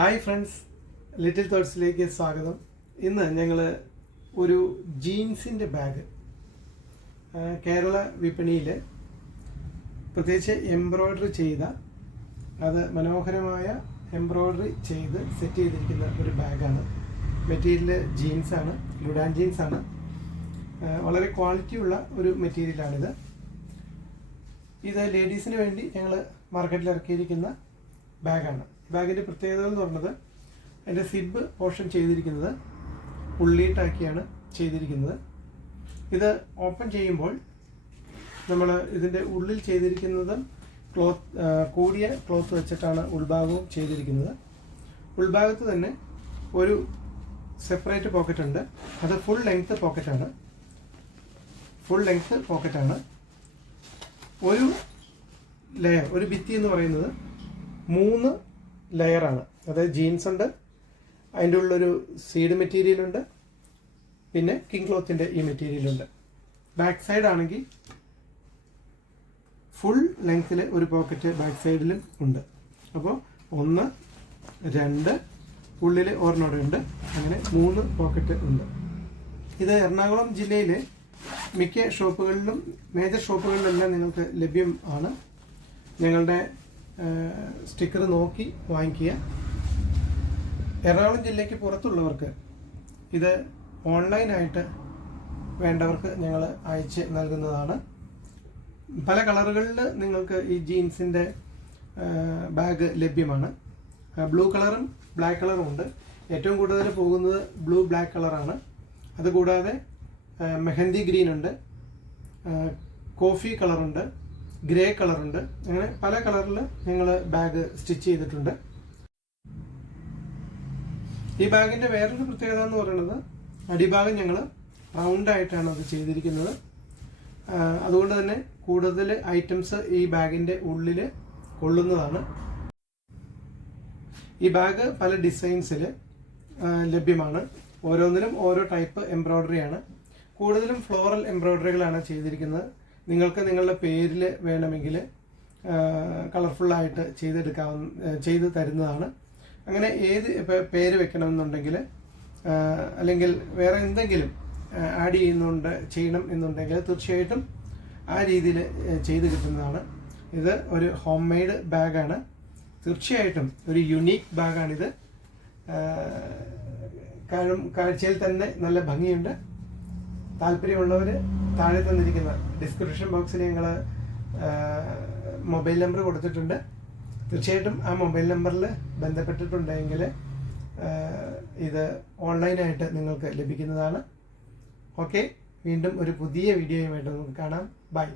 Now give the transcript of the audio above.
Hi friends little തോട്ട്സിലേക്ക് സ്വാഗതം. ഇന്ന് ഞങ്ങൾ ഒരു ജീൻസിന്റെ ബാഗ് കേരള വിപണിയിൽ പ്രത്യേകിച്ച് എംബ്രോയ്ഡറി ചെയ്ത അത് മനോഹരമായ എംബ്രോയ്ഡറി ചെയ്ത് സെറ്റ് ചെയ്തിരിക്കുന്ന ഒരു ബാഗാണ്. മെറ്റീരിയൽ ജീൻസാണ് ലുഡാൻ ജീൻസാണ്. വളരെ ക്വാളിറ്റി ഉള്ള ഒരു മെറ്റീരിയലാണിത്. ഇത് ലേഡീസിന് വേണ്ടി ഞങ്ങൾ മാർക്കറ്റിൽ ഇറക്കിയിരിക്കുന്ന ബാഗാണ്. ബാഗിന്റെ പ്രത്യേകത എന്ന് പറഞ്ഞത് അതിന്റെ സിബ് പോർഷൻ ചെയ്തിരിക്കുന്നത് ഉള്ളിയിട്ടാക്കിയാണ് ചെയ്തിരിക്കുന്നത്. ഇത് ഓപ്പൺ ചെയ്യുമ്പോൾ നമ്മൾ ഇതിന്റെ ഉള്ളിൽ ചെയ്തിരിക്കുന്നത് ക്ലോത്ത് കൂടിയ ക്ലോത്ത് വെച്ചിട്ടാണ് ഉൾഭാഗവും ചെയ്തിരിക്കുന്നത്. ഉൾഭാഗത്ത് തന്നെ ഒരു സെപ്പറേറ്റ് പോക്കറ്റ് ഉണ്ട് അത് ഫുൾ ലെങ്ത് പോക്കറ്റാണ്. ഫുൾ ലെങ്ത് പോക്കറ്റാണ്. ഒരു ലെയർ ഒരു ഭിത്തി എന്ന് പറയുന്നത് മൂന്ന് ലെയറാണ് അതായത് ജീൻസ് ഉണ്ട് അതിന്റെ ഉള്ളൊരു സീഡ് മെറ്റീരിയൽ ഉണ്ട് പിന്നെ കിങ് ക്ലോത്തിന്റെ ഈ മെറ്റീരിയൽ ഉണ്ട്. ബാക്ക് സൈഡ് ആണെങ്കിൽ ഫുൾ ലെങ്ത്തിൽ ഒരു പോക്കറ്റ് ബാക്ക് സൈഡിലും ഉണ്ട്. അപ്പോൾ ഒന്ന് രണ്ട് ഉള്ളിൽ ഒരെണ്ണോടെ ഉണ്ട്. അങ്ങനെ മൂന്ന് പോക്കറ്റ് ഉണ്ട്. ഇത് എറണാകുളം ജില്ലയിലെ മിക്ക ഷോപ്പുകളിലും മേജർ ഷോപ്പുകളിലെല്ലാം നിങ്ങൾക്ക് ലഭ്യം ആണ്. ഞങ്ങളുടെ സ്റ്റിക്കർ നോക്കി വാങ്ങിക്കുക. എറണാകുളം ജില്ലയ്ക്ക് പുറത്തുള്ളവർക്ക് ഇത് ഓൺലൈനായിട്ട് വേണ്ടവർക്ക് ഞങ്ങൾ അയച്ച് നൽകുന്നതാണ്. പല കളറുകളിൽ നിങ്ങൾക്ക് ഈ ജീൻസിന്റെ ബാഗ് ലഭ്യമാണ്. ബ്ലൂ കളറും ബ്ലാക്ക് കളറും ഉണ്ട്. ഏറ്റവും കൂടുതൽ പോകുന്നത് ബ്ലൂ ബ്ലാക്ക് കളറാണ്. അതുകൂടാതെ മെഹന്തി ഗ്രീൻ ഉണ്ട്. കോഫി കളറുണ്ട്. ഗ്രേ കളറുണ്ട്. അങ്ങനെ പല കളറിൽ ഞങ്ങൾ ബാഗ് സ്റ്റിച്ച് ചെയ്തിട്ടുണ്ട്. ഈ ബാഗിന്റെ വേറൊരു പ്രത്യേകത എന്ന് പറയുന്നത് അടിഭാഗം ഞങ്ങൾ റൗണ്ട് ആയിട്ടാണ് അത് ചെയ്തിരിക്കുന്നത്. അതുകൊണ്ട് തന്നെ കൂടുതൽ ഐറ്റംസ് ഈ ബാഗിന്റെ ഉള്ളിൽ കൊള്ളുന്നതാണ്. ഈ ബാഗ് പല ഡിസൈൻസിൽ ലഭ്യമാണ്. ഓരോന്നിനും ഓരോ ടൈപ്പ് എംബ്രോയ്ഡറിയാണ് കൂടുതലും ഫ്ലോറൽ എംബ്രോയ്ഡറികളാണ് ചെയ്തിരിക്കുന്നത്. നിങ്ങൾക്ക് നിങ്ങളുടെ പേരിൽ വേണമെങ്കിൽ കളർഫുള്ളായിട്ട് ചെയ്തെടുക്കാവുന്ന ചെയ്ത് തരുന്നതാണ്. അങ്ങനെ ഏത് പേര് വെക്കണമെന്നുണ്ടെങ്കിൽ അല്ലെങ്കിൽ വേറെ എന്തെങ്കിലും ആഡ് ചെയ്യുന്നുണ്ട് ചെയ്യണം എന്നുണ്ടെങ്കിൽ തീർച്ചയായിട്ടും ആ രീതിയിൽ ചെയ്ത് കിട്ടുന്നതാണ്. ഇത് ഒരു ഹോം മെയ്ഡ് ബാഗാണ്. തീർച്ചയായിട്ടും ഒരു യുണീക്ക് ബാഗാണിത്. കാഴ്ചയിൽ തന്നെ നല്ല ഭംഗിയുണ്ട്. താല്പര്യമുള്ളവർ താഴെ തന്നിരിക്കുന്ന ഡിസ്ക്രിപ്ഷൻ ബോക്സിൽ ഞങ്ങൾ മൊബൈൽ നമ്പർ കൊടുത്തിട്ടുണ്ട്. തീർച്ചയായിട്ടും ആ മൊബൈൽ നമ്പറിൽ ബന്ധപ്പെട്ടിട്ടുണ്ടെങ്കിൽ ഇത് ഓൺലൈനായിട്ട് നിങ്ങൾക്ക് ലഭിക്കുന്നതാണ്. ഓക്കെ വീണ്ടും ഒരു പുതിയ വീഡിയോയുമായിട്ട് നമുക്ക് കാണാം. ബൈ